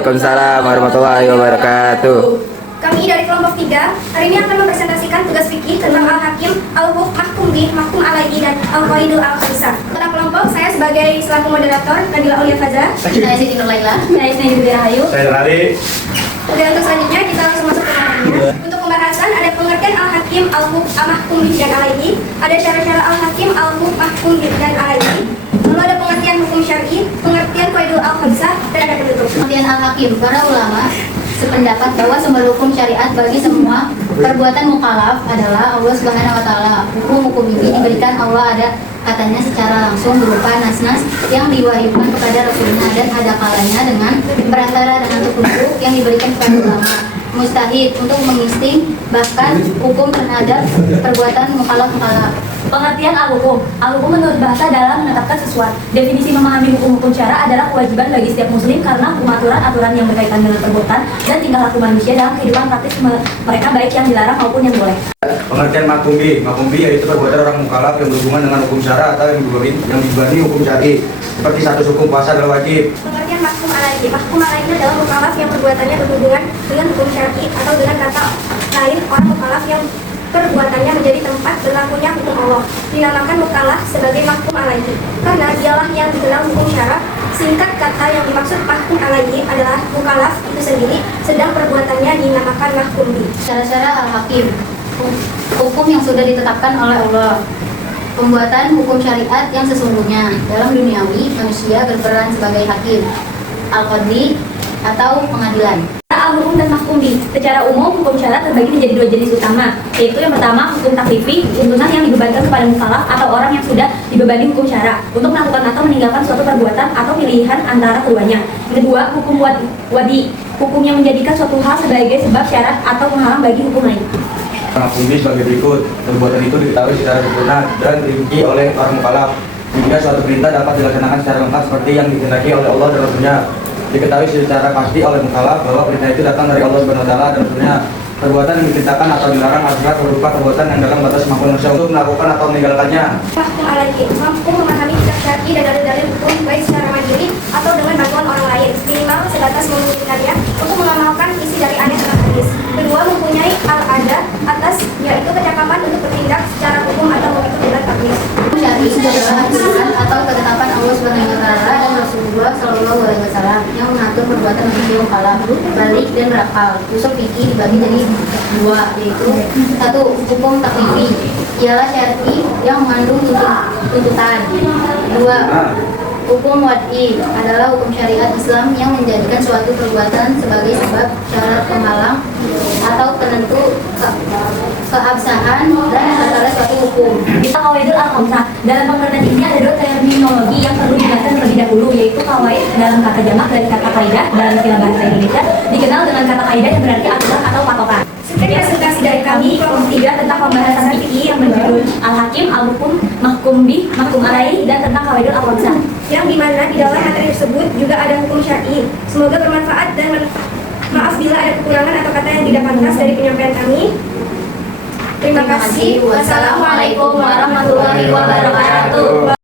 Waalaikumsalam warahmatullahi wabarakatuh. Kami dari kelompok 3 hari ini akan mempresentasikan tugas fikih tentang Al-Hakim, Al-Hukm, Mahkum Bih, Mahkum Alaihi, dan Al-Qaidul Al-Khamsah. Ketua kelompok, saya sebagai selaku moderator Nabila Aulia Faza. Saya Siti Nurlaila. Saya Isna Rahayu. Saya Lari. Dan untuk selanjutnya kita langsung masuk ke pembahasannya. Untuk pembahasan ada pengertian Al-Hakim, Al-Hukm, Mahkum Bih, dan Alaihi. Ada cara-cara Al-Hakim, Al-Hukm, Mahkum Bih, dan Alaihi. Lalu ada pengertian hukum syar'i, pengertian Qaidul Al-Khamsah, dan ada penutup. Pengertian Al-Hakim, para ulama sependapat bahwa sumber hukum syariat bagi semua perbuatan mukallaf adalah Allah Subhanahu wa taala. Hukum ini diberikan Allah ada katanya secara langsung berupa nas-nas yang diwahyukan kepada Rasulnya, dan ada kalanya dengan perantara dengan petunjuk yang diberikan kepada ulama mustahid untuk mengisting bahkan hukum terhadap perbuatan mukallaf. Pengertian al-hukum. Al-hukum menurut bahasa dalam menetapkan sesuatu. Definisi memahami hukum-hukum syara adalah kewajiban bagi setiap muslim karena hukum aturan yang berkaitan dengan perbuatan dan tingkah laku manusia dalam kehidupan praktis mereka, baik yang dilarang maupun yang boleh. Pengertian mahkum bih yaitu perbuatan orang mukallaf yang berhubungan dengan hukum syara atau yang dibebani hukum syar'i, seperti status hukum puasa adalah wajib. Pengertian mahkum alaihi. Mahkum alaihi adalah mukallaf yang perbuatannya berhubungan dengan hukum syar'i, atau dengan kata lain orang mukallaf yang perbuatannya menjadi tempat berlakunya hukum Allah. Dinamakan mukallaf sebagai mahkum alaihi karena dialah yang dikenal hukum syara. Singkat kata yang dimaksud mahkum alaihi adalah mukallaf itu sendiri, sedang perbuatannya dinamakan mahkum bih. Cara-cara Al-Hakim, hukum yang sudah ditetapkan oleh Allah. Pembuatan hukum syariat yang sesungguhnya. Dalam duniawi, manusia berperan sebagai hakim, al-qadli, atau pengadilan. Al-hukum dan mahkum bih. Secara umum, hukum syara terbagi menjadi dua jenis utama, yaitu yang pertama hukum taklifi, tuntunan yang dibebankan kepada mukallaf atau orang yang sudah dibebani hukum syara untuk melakukan atau meninggalkan suatu perbuatan atau pilihan antara keduanya. Yang kedua, hukum wadi, hukum yang menjadikan suatu hal sebagai sebab syarat atau penghalang bagi hukum lain. Mahkum bih sebagai berikut: perbuatan itu diketahui secara sempurna dan dirinci oleh orang mukallaf, hingga suatu perintah dapat dilaksanakan secara lengkap seperti yang dikehendaki oleh Allah dan Rasulnya. Diketahui secara pasti oleh mukallaf bahwa perintah itu datang dari Allah Subhanahu wa taala dan Rasulnya. Perbuatan yang diperintahkan atau dilarang adalah berupa perbuatan yang dalam batas kemampuan manusia untuk melakukan atau meninggalkannya. Mahkum alaihi, mampu memahami kitab syar'i dan dalil-dalil hukum baik secara mandiri atau dengan bantuan orang lain, minimal sebatas memungkinkannya untuk mengamalkan isi dari ayat dan hadis. Kedua, mempunyai al-ada atas, yaitu kecakapan untuk bertindak secara hukum atau mengikuti bulan takmis. Syari adalah aturan atau ketetapan Allah Subhanahu wa taala dan Rasulullah Shallallahu alaihi wasallam yang mengatur perbuatan manusia mukallaf, balik dan berakal. Usul fikih dibagi jadi dua, yaitu satu, hukum taklifi, ialah syar'i yang mengandung tuntutan. Dua, hukum wad'i adalah hukum syariat Islam yang menjadikan suatu perbuatan sebagai sebab, syarat, penghalang atau penentu keabsahan dan antara suatu hukum. Qaidul Al-Khamsah. Dalam pengertian ini ada dua terminologi yang perlu dijelaskan terlebih dahulu, yaitu qawaid dalam kata jamak dari kata kaidah dalam istilah bahasa Indonesia dikenal dengan kata kaidah yang berarti aturan atau patokan. Sekian presentasi dari kami kelompok 3 tentang pembahasan fikih yang berjudul Al-Hakim, Al-Hukum, Mahkum Bih, Mahkum Alaihi, dan tentang Qaidul Al-Khamsah. yang dimana di dalam materi tersebut juga ada hukum syar'i. Semoga bermanfaat dan maaf bila ada kekurangan atau kata yang tidak pantas dari penyampaian kami. Terima kasih. Wassalamualaikum warahmatullahi wabarakatuh.